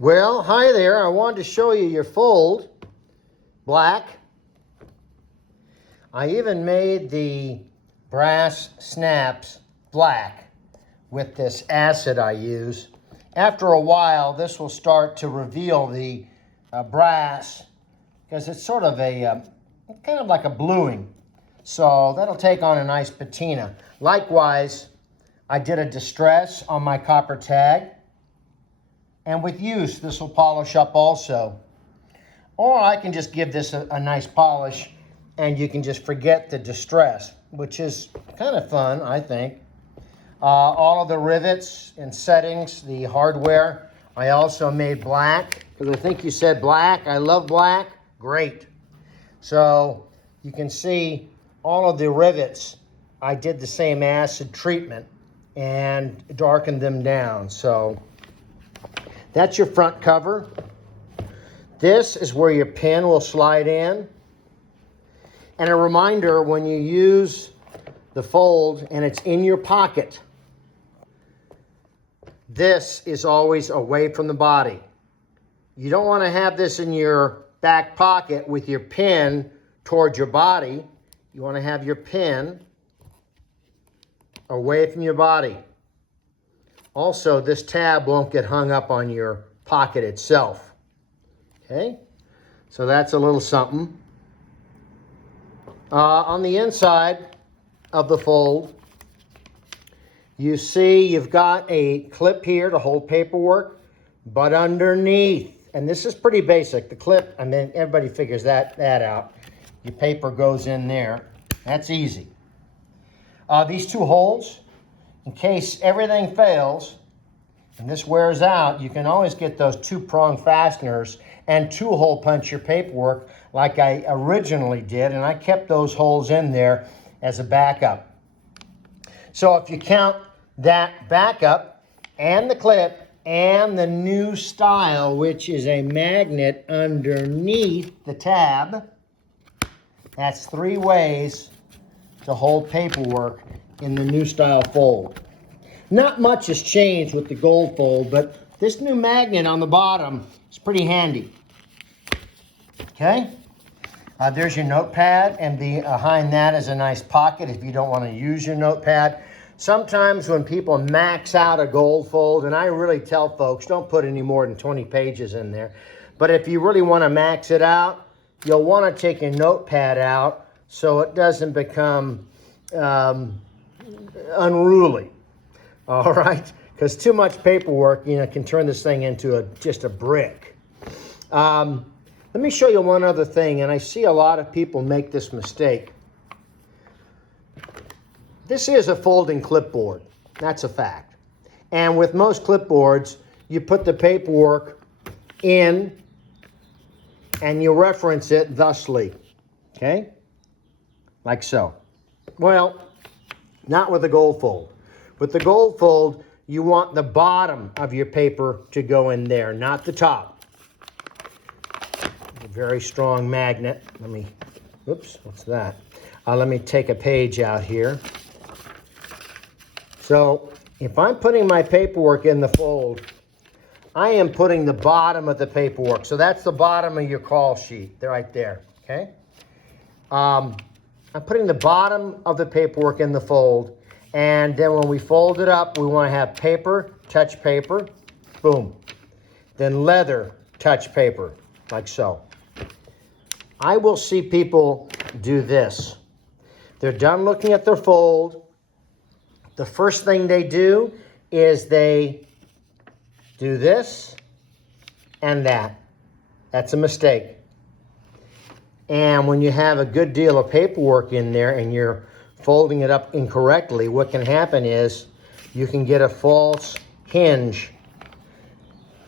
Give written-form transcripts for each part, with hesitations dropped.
Well, hi there. I wanted to show you your fold, black. I even made the brass snaps black with this acid I use. After a while, this will start to reveal the brass because it's sort of a kind of like a bluing. So that'll take on a nice patina. Likewise, I did a distress on my copper tag. And with use, this will polish up also. Or I can just give this a nice polish and you can just forget the distress, which is kind of fun, I think. All of the rivets and settings, the hardware, I also made black, because I think you said black. I love black. Great. So you can see all of the rivets, I did the same acid treatment and darkened them down. So that's your front cover. This is where your pin will slide in. And a reminder, when you use the fold and it's in your pocket, this is always away from the body. You don't want to have this in your back pocket with your pin towards your body. You want to have your pin away from your body. Also, this tab won't get hung up on your pocket itself. Okay, so that's a little something. On the inside of the fold, you see you've got a clip here to hold paperwork, but underneath, and this is pretty basic, the clip, I mean, everybody figures that out. Your paper goes in there. That's easy. These two holes, in case everything fails and this wears out, you can always get those two-prong fasteners and two-hole punch your paperwork like I originally did, and I kept those holes in there as a backup. So if you count that backup and the clip and the new style, which is a magnet underneath the tab, that's 3 ways to hold paperwork in the new style fold. Not much has changed with the gold fold, but this new magnet on the bottom is pretty handy. Okay, there's your notepad, and behind that is a nice pocket if you don't want to use your notepad. Sometimes when people max out a gold fold, and I really tell folks, don't put any more than 20 pages in there. But if you really want to max it out, you'll want to take your notepad out so it doesn't become unruly. All right, because too much paperwork, can turn this thing into just a brick. Let me show you one other thing, and I see a lot of people make this mistake. This is a folding clipboard. That's a fact. And with most clipboards, you put the paperwork in and you reference it thusly. Okay? Like so. Well, not with the gold fold. With the gold fold, you want the bottom of your paper to go in there, not the top. A very strong magnet. Oops, what's that? Let me take a page out here. So if I'm putting my paperwork in the fold, I am putting the bottom of the paperwork. So that's the bottom of your call sheet. They're right there, okay? I'm putting the bottom of the paperwork in the fold. And then when we fold it up, we want to have paper, touch paper, boom. Then leather, touch paper, like so. I will see people do this. They're done looking at their fold. The first thing they do is they do this and that. That's a mistake. And when you have a good deal of paperwork in there and you're folding it up incorrectly, what can happen is you can get a false hinge.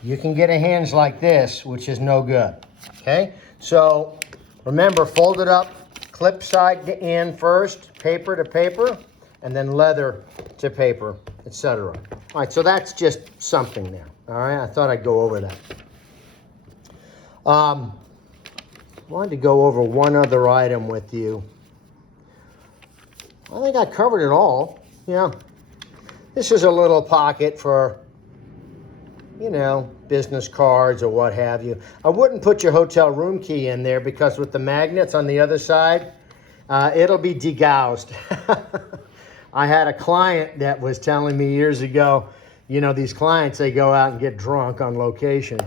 You can get a hinge like this, which is no good. Okay? So remember, fold it up, clip side to in first, paper to paper, and then leather to paper, etc. All right, so that's just something there. All right, I thought I'd go over that. Wanted to go over one other item with you. I think I covered it all. Yeah. This is a little pocket for you know, business cards or what have you. I wouldn't put your hotel room key in there because with the magnets on the other side, it'll be degaussed. I had a client that was telling me years ago, you know, these clients, they go out and get drunk on location,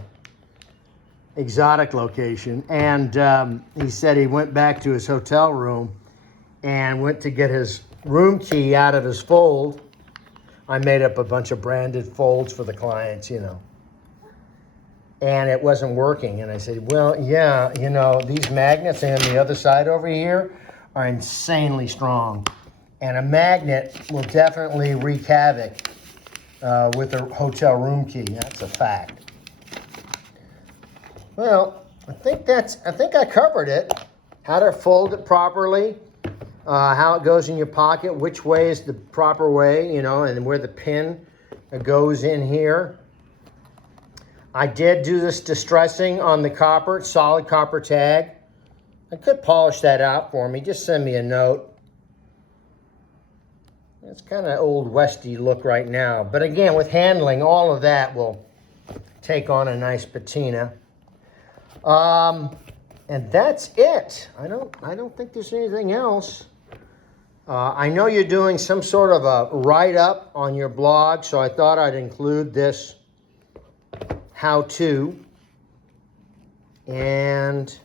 exotic location. And he said he went back to his hotel room and went to get his room key out of his fold. I made up a bunch of branded folds for the clients, you know. And it wasn't working. And I said, well, yeah, you know, these magnets on the other side over here are insanely strong. And a magnet will definitely wreak havoc with a hotel room key. That's a fact. Well, I think I covered it. How to fold it properly, how it goes in your pocket, which way is the proper way, you know, and where the pin goes in here. I did do this distressing on the copper, solid copper tag. I could polish that out for me. Just send me a note. It's kind of old westy look right now. But again, with handling, all of that will take on a nice patina. And that's it. I don't think there's anything else. I know you're doing some sort of a write-up on your blog, so I thought I'd include this how-to. And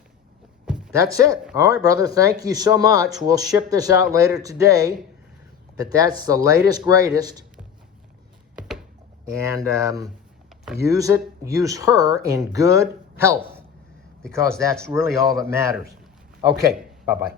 that's it. All right, brother. Thank you so much. We'll ship this out later today. But that's the latest, greatest. And use her in good health, because that's really all that matters. Okay, bye-bye.